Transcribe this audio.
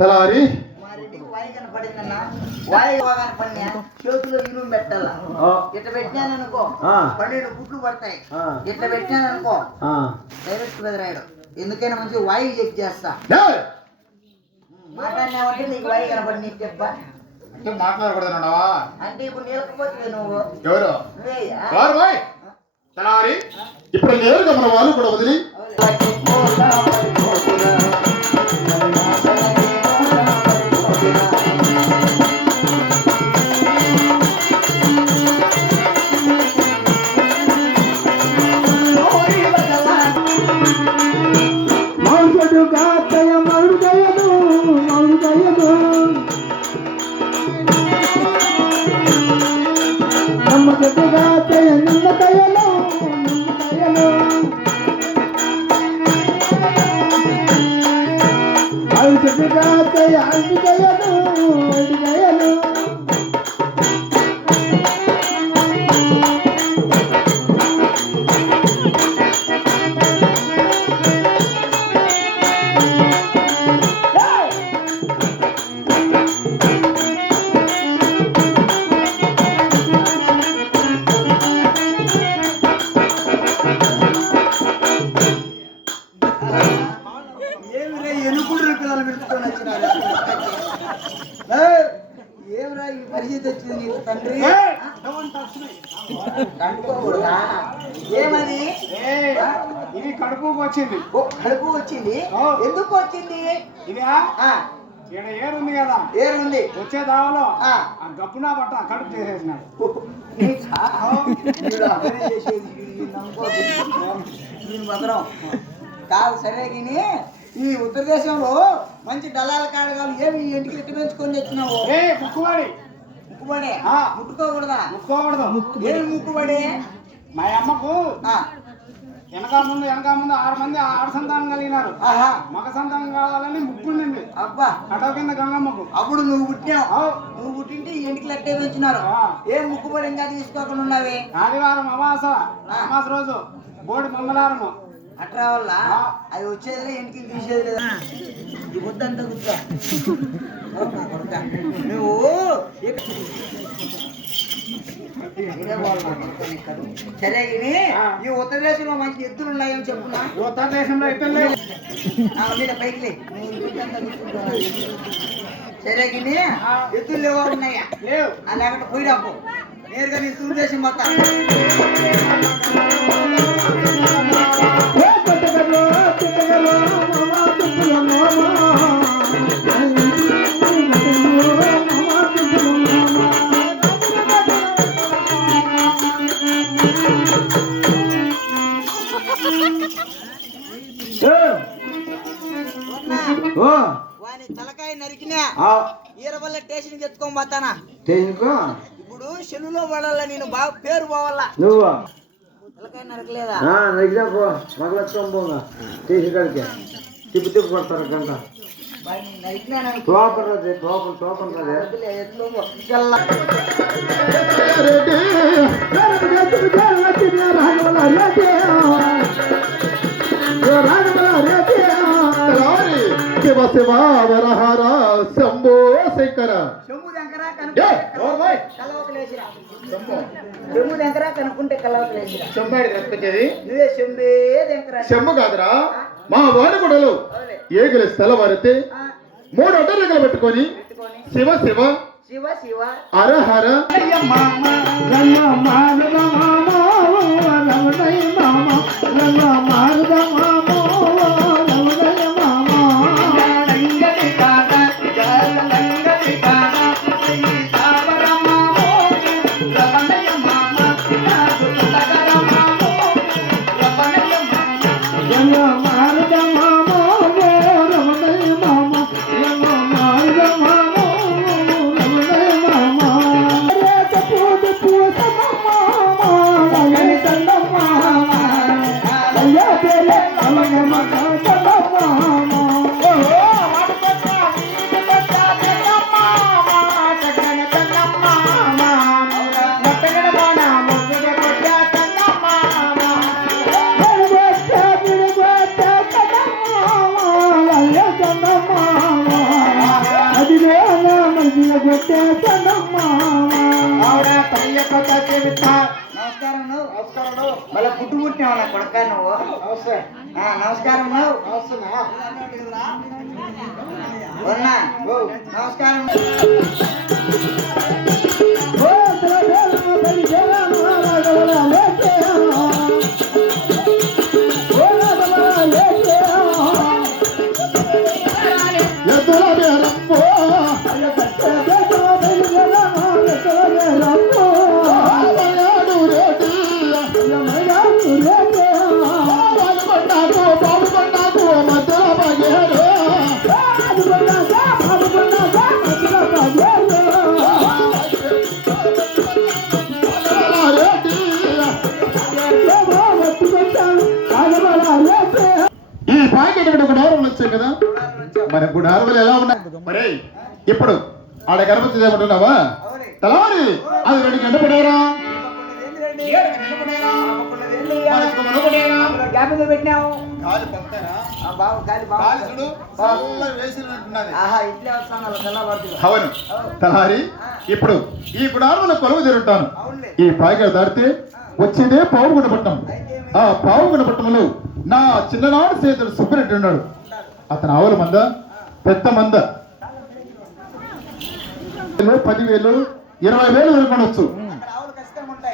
తలారి చేతుల్లో ఇనుము పెట్టాలా ఇట్లా పెట్టినాను అనుకో 12 గుడ్లు పడతాయి. ఇట్లా పెట్టినాను అనుకో డైరెక్ట్ బెదరాయడు. ఎందుకైనా మంచి వాయు చెక్ చేస్తా. మాట్లాడినావంటే నీకు వాయు కనపడి నీకు చెప్పా అంటే మాట్లాడకూడదన్నావా? అంటే ఇప్పుడు నిలకపోతే నువ్వు ఎవరు తలారి ఇప్పుడు నేరుగా మన వాళ్ళు కూడా వదిలి ఏమది ఇది కడుపుకు వచ్చింది. కడుపు వచ్చింది. ఎందుకు వచ్చింది? ఇది ఏరుంది కదా, ఏరుంది. వచ్చే దావలో గప్పునా పట్ట కడుపు చేసేసినాడు. కాదు సరే కానీ ఈ ఉత్తరదేశంలో మంచి దళాల కాడగాలు ఏమి ఇంటికి ఎట్టి పెంచుకొని తెచ్చినావు? ముక్కుబడి. ముక్కుబడి ముట్టుకోకూడదా? ముట్టుకోకూడదు. ఏమి ముక్కుబడి? మా అమ్మకు వెనక ముందు 6 మంది ఆడ సంతానం కలిగినారు. మగ సంతానం కావాలని ముక్కుండింది. అబ్బా కటవ కింద గంగమ్మకు. అప్పుడు నువ్వు పుట్టినావు. నువ్వు పుట్టింటే ఇంటికి లెట్టే పెంచినారు. ఏం ముక్కుబడి ఇంకా తీసుకోకుండా ఉన్నావి? ఆదివారం అమాస రోజు బోడి మంగళవారము అట్రా వల్ల అవి వచ్చేది ఇంటికి తీసేది లేదా? ఈ ముద్దంతా గుర్తా నువ్వు సరే కానీ ఈ ఉత్తర దేశంలో మంచి ఎద్దులు ఉన్నాయని చెప్పున్నా. ఉత్తర దేశంలో మీద పైకి సరే కానీ ఎద్దులు లేవో ఉన్నాయా? లేవు. లేకపోతే పోయి రాపో నేరుగా నేను తూరు దేశం మొత్తం. వాని తలకాయ నరికినా ఈరవల్ల స్టేషన్ ఎత్తుకొని పోతానా? ఇప్పుడు చెల్లులో పడాల నేను బాగా పేరు పోవాలా. నువ్వు తలకాయ నరకలేదా? మగలెత్తుకొని పోగా తీసి కడికే తిప్పి పడతారు గంట. టోపన్ రోజు టోపన్ శివ శివ వరహర శంభో శంకర కనుక్కుంటే కలవకలేసిరా చెంబాడి రప్పించేది నువ్వే శంభే దెంకరా చెంబు కాదురా మా వాడగుడలు ఏగిలి స్థల వారితే 3 అడ్డలు పెట్టుకొని శివ శివ శివ శివ హర హర నమస్కారం మళ్ళీ పుట్టు పుట్టినావు నా కొడక నువ్వు నమస్కారం నమస్కారం ఈ పాకెట్ ఒక డోరం వచ్చాయి కదా మరి గుడారులు ఎలా ఉన్నాయి మరి ఇప్పుడు ఆడ గణపతి ఏమంటున్నావా తలవారి అది 2 గంట పడారా పెట్టినావు అవును తలహారి ఇప్పుడు ఈ గుడారుల కొలువు జరుగుతాను ఈ పాకెట్ దాటితే వచ్చేదే పావుగుండపట్నం ఆ పావుగుండపట్నంలో నా చిన్ననాడు స్నేహితుడు సుబ్బిరెడ్డి ఉన్నాడు అతను ఆవుల మంద పెద్ద మంద 10,000 20,000 వరకు ఉండొచ్చు